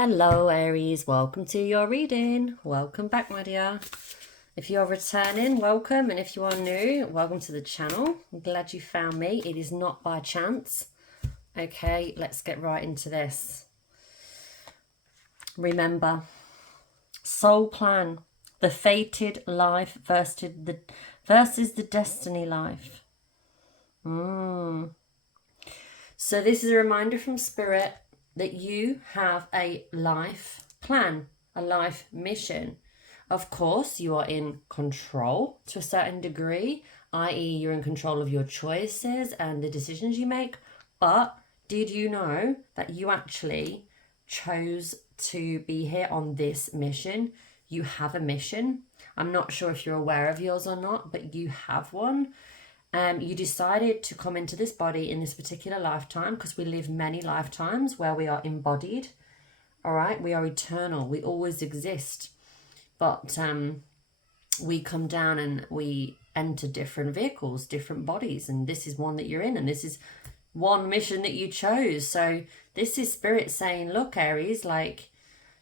Hello Aries, welcome to your reading. Welcome back, my dear. If you're returning, welcome, and if you are new, welcome to the channel. I'm glad you found me. It is not by chance. Okay, let's get right into this. Remember, soul plan, the fated life versus the destiny life. So this is a reminder from Spirit that you have a life plan, a life mission. Of course, you are in control to a certain degree, i.e. you're in control of your choices and the decisions you make. But did you know that you actually chose to be here on this mission? You have a mission. I'm not sure if you're aware of yours or not, but you have one. You decided to come into this body in this particular lifetime because we live many lifetimes where we are embodied. All right, we are eternal. We always exist. But we come down and we enter different vehicles, different bodies. And this is one that you're in. And this is one mission that you chose. So this is Spirit saying, look, Aries, like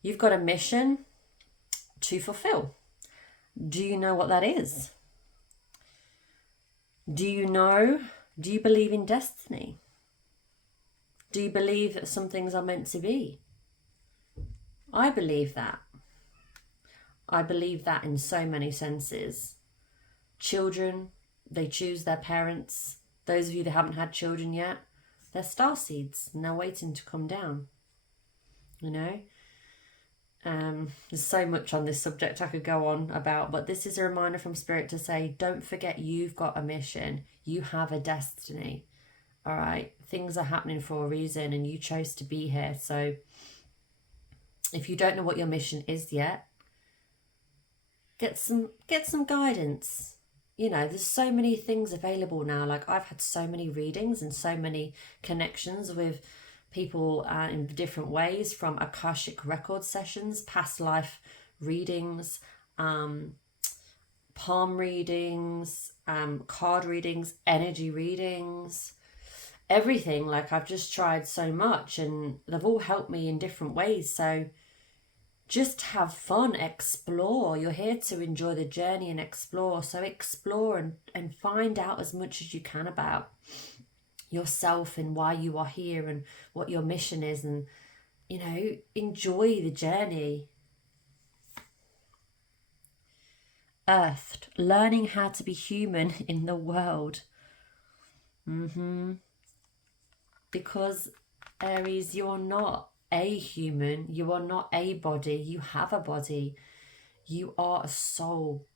you've got a mission to fulfill. Do you know what that is? Do you believe in destiny? Do you believe that some things are meant to be? I believe that. I believe that in so many senses. Children, they choose their parents. Those of you that haven't had children yet, they're star seeds and they're waiting to come down. You know? There's so much on this subject I could go on about, but this is a reminder from Spirit to say, don't forget you've got a mission. You have a destiny. All right? Things are happening for a reason and you chose to be here. So if you don't know what your mission is yet, get some guidance. You know, there's so many things available now. Like I've had so many readings and so many connections with people in different ways, from Akashic record sessions, past life readings, palm readings, card readings, energy readings, everything. Like I've just tried so much and they've all helped me in different ways. So just have fun, explore. You're here to enjoy the journey and explore. So explore and find out as much as you can about yourself and why you are here and what your mission is, and you know, enjoy the journey. Earthed, learning how to be human in the world. Because Aries, you're not a human, you are not a body, you have a body, you are a soul,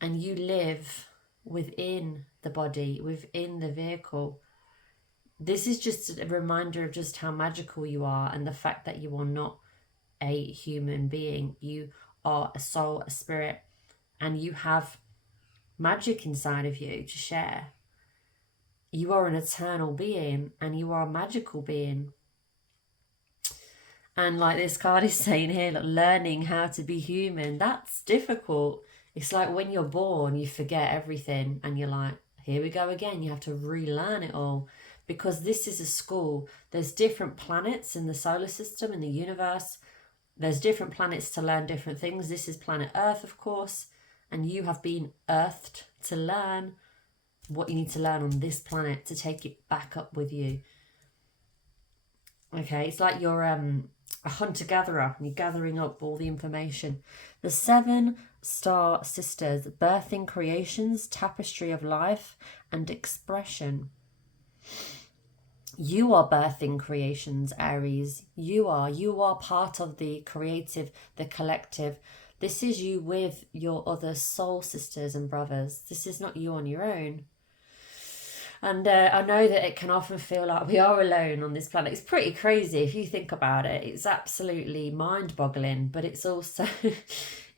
and you live within the body, within the vehicle. This is just a reminder of just how magical you are and the fact that you are not a human being. You are a soul, a spirit, and you have magic inside of you to share. You are an eternal being and you are a magical being. And like this card is saying here, look, learning how to be human, that's difficult. It's like when you're born, you forget everything and you're like, here we go again. You have to relearn it all. Because this is a school. There's different planets in the solar system, in the universe. There's different planets to learn different things. This is planet Earth, of course. And you have been earthed to learn what you need to learn on this planet to take it back up with you. Okay, it's like you're a hunter-gatherer and you're gathering up all the information. The 7 star sisters, birthing creations, tapestry of life and expression. You are birthing creations, Aries. You are part of the creative, the collective. This is you with your other soul sisters and brothers. This is not you on your own. And I know that it can often feel like we are alone on this planet. It's pretty crazy if you think about it. It's absolutely mind-boggling, but it's also,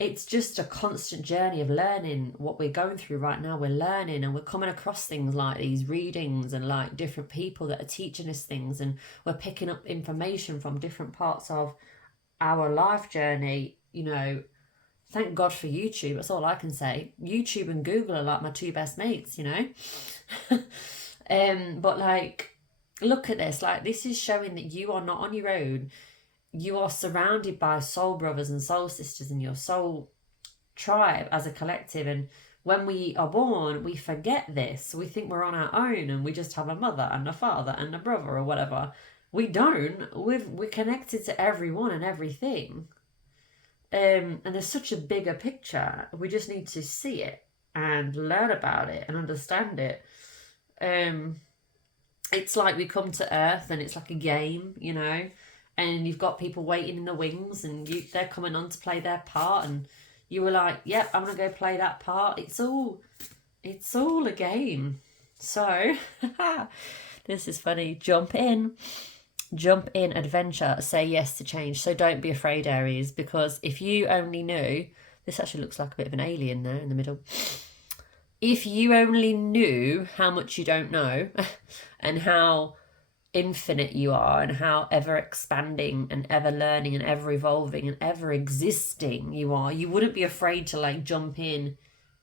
it's just a constant journey of learning. What we're going through right now, we're learning and we're coming across things like these readings and like different people that are teaching us things, and we're picking up information from different parts of our life journey. You know, thank God for YouTube. That's all I can say. YouTube and Google are like my 2 best mates, you know. But like, look at this. Like, this is showing that you are not on your own. you are surrounded by soul brothers and soul sisters in your soul tribe as a collective. And when we are born, we forget this. We think we're on our own and we just have a mother and a father and a brother or whatever. We don't. We're connected to everyone and everything. And there's such a bigger picture. We just need to see it and learn about it and understand it. It's like we come to Earth and it's like a game, you know, and you've got people waiting in the wings and they're coming on to play their part, and you were like, yep, I'm gonna go play that part. It's all a game. So this is funny. Jump in, adventure, say yes to change. So don't be afraid, Aries, because if you only knew, this actually looks like a bit of an alien there in the middle. If you only knew how much you don't know and how infinite you are and how ever expanding and ever learning and ever evolving and ever existing you are, you wouldn't be afraid to like jump in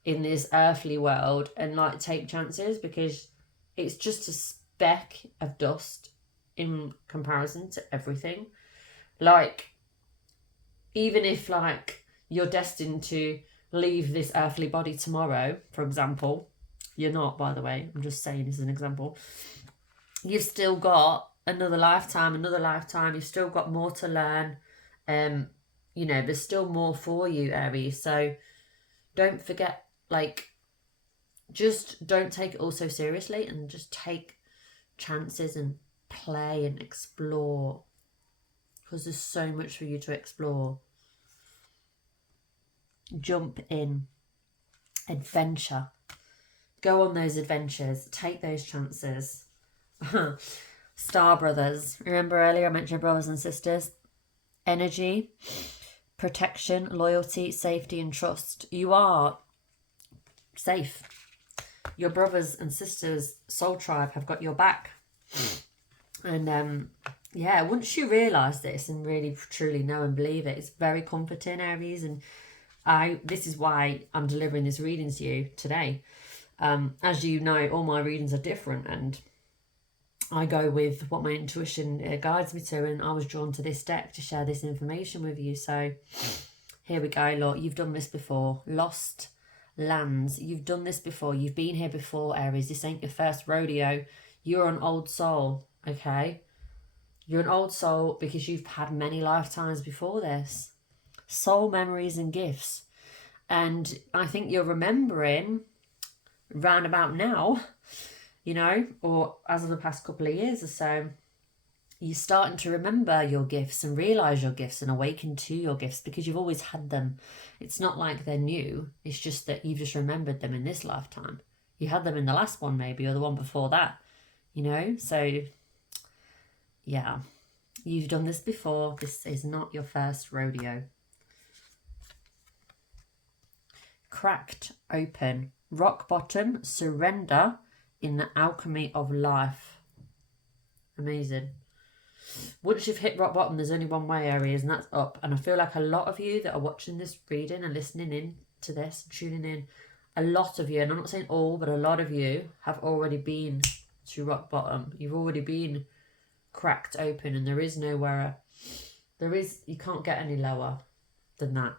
this earthly world and like take chances, because it's just a speck of dust in comparison to everything. Like, even if like you're destined to leave this earthly body tomorrow, for example, you're not, by the way, I'm just saying this as an example, you've still got another lifetime, you've still got more to learn. You know, there's still more for you, Aries. So don't forget, like, just don't take it all so seriously and just take chances and play and explore, because there's so much for you to explore. Jump in, adventure, go on those adventures, take those chances. Star brothers, remember earlier I mentioned brothers and sisters. Energy, protection, loyalty, safety and trust. You are safe. Your brothers and sisters soul tribe have got your back. And yeah, once you realize this and really truly know and believe it, it's very comforting, Aries. And this is why I'm delivering this reading to you today. As you know, all my readings are different, and I go with what my intuition guides me to, and I was drawn to this deck to share this information with you. So here we go, Lord. You've done this before. Lost lands. You've done this before. You've been here before, Aries. This ain't your first rodeo. You're an old soul, okay? You're an old soul because you've had many lifetimes before this. Soul memories and gifts. And I think you're remembering round about now, you know, or as of the past couple of years or so, you're starting to remember your gifts and realise your gifts and awaken to your gifts, because you've always had them. It's not like they're new. It's just that you've just remembered them in this lifetime. You had them in the last one maybe, or the one before that, you know? So, yeah, you've done this before. This is not your first rodeo. Cracked open. Rock bottom. Surrender in the alchemy of life. Amazing. Once you've hit rock bottom, there's only one way, Aries, and that's up. And I feel like a lot of you that are watching this reading and listening in to this, tuning in, a lot of you, and I'm not saying all, but a lot of you have already been to rock bottom. You've already been cracked open, and there is nowhere, you can't get any lower than that.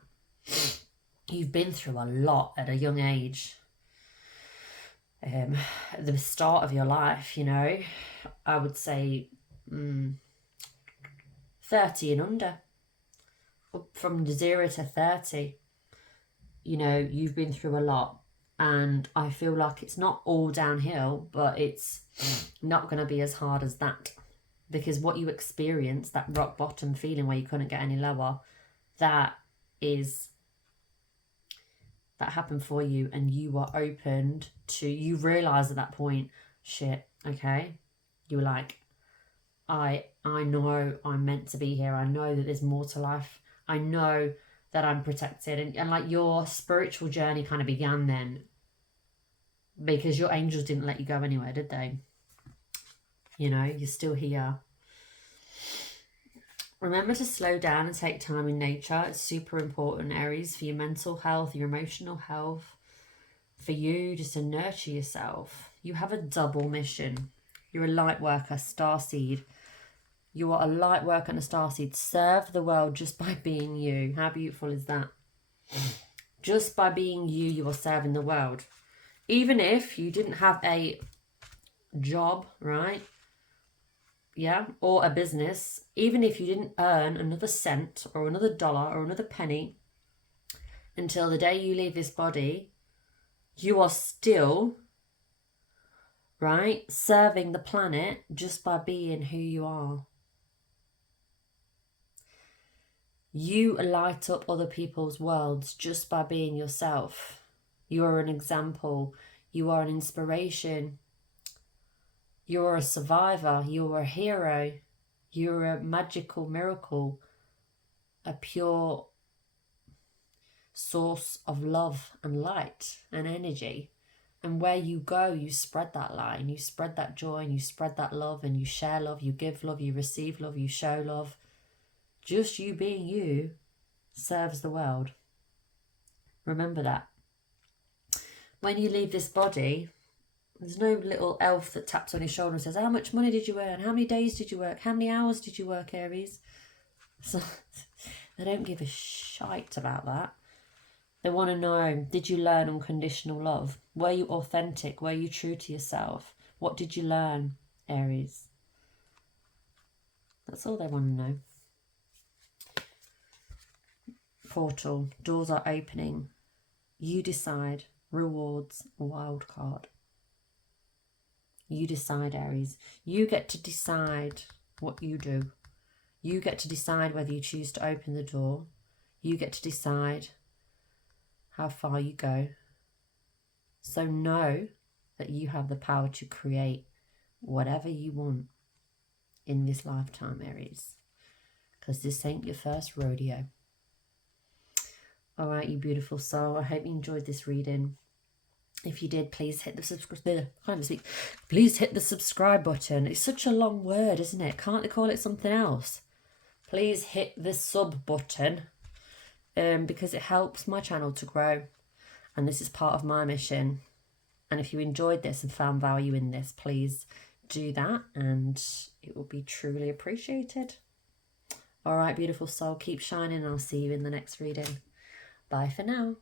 You've been through a lot at a young age. At the start of your life, you know, I would say 30 and under, from 0 to 30, you know, you've been through a lot. And I feel like it's not all downhill, but it's not going to be as hard as that, because what you experienced, that rock bottom feeling where you couldn't get any lower, that happened for you, and you were opened to, you realised at that point, shit, okay, you were like, I know I'm meant to be here. I know that there's more to life. I know that I'm protected. And like your spiritual journey kind of began then, because your angels didn't let you go anywhere, did they? You know, you're still here. Remember to slow down and take time in nature. It's super important, Aries, for your mental health, your emotional health, for you just to nurture yourself. You have a double mission. You're a light worker, starseed. You are a light worker and a starseed. Serve the world just by being you. How beautiful is that? Just by being you, you are serving the world. Even if you didn't have a job, right? Yeah, or a business. Even if you didn't earn another cent or another dollar or another penny until the day you leave this body, you are still, right, serving the planet just by being who you are. You light up other people's worlds just by being yourself. You are an example. You are an inspiration. You are a survivor. You are a hero. You're a magical miracle. A pure source of love and light and energy. And where you go, you spread that light and you spread that joy and you spread that love and you share love, you give love, you receive love, you show love. Just you being you serves the world. Remember that. When you leave this body, there's no little elf that taps on your shoulder and says, how much money did you earn? How many days did you work? How many hours did you work, Aries? So, they don't give a shite about that. They want to know, did you learn unconditional love? Were you authentic? Were you true to yourself? What did you learn, Aries? That's all they want to know. Portal, doors are opening. You decide. Rewards, wild card. You decide, Aries. You get to decide what you do. You get to decide whether you choose to open the door. You get to decide how far you go. So know that you have the power to create whatever you want in this lifetime, Aries. Because this ain't your first rodeo. All right, you beautiful soul. I hope you enjoyed this reading. If you did, please hit the subscribe. Please hit the subscribe button. It's such a long word, isn't it? Can't they call it something else? Please hit the sub button, because it helps my channel to grow, and this is part of my mission. And if you enjoyed this and found value in this, please do that, and it will be truly appreciated. All right, beautiful soul, keep shining, and I'll see you in the next reading. Bye for now.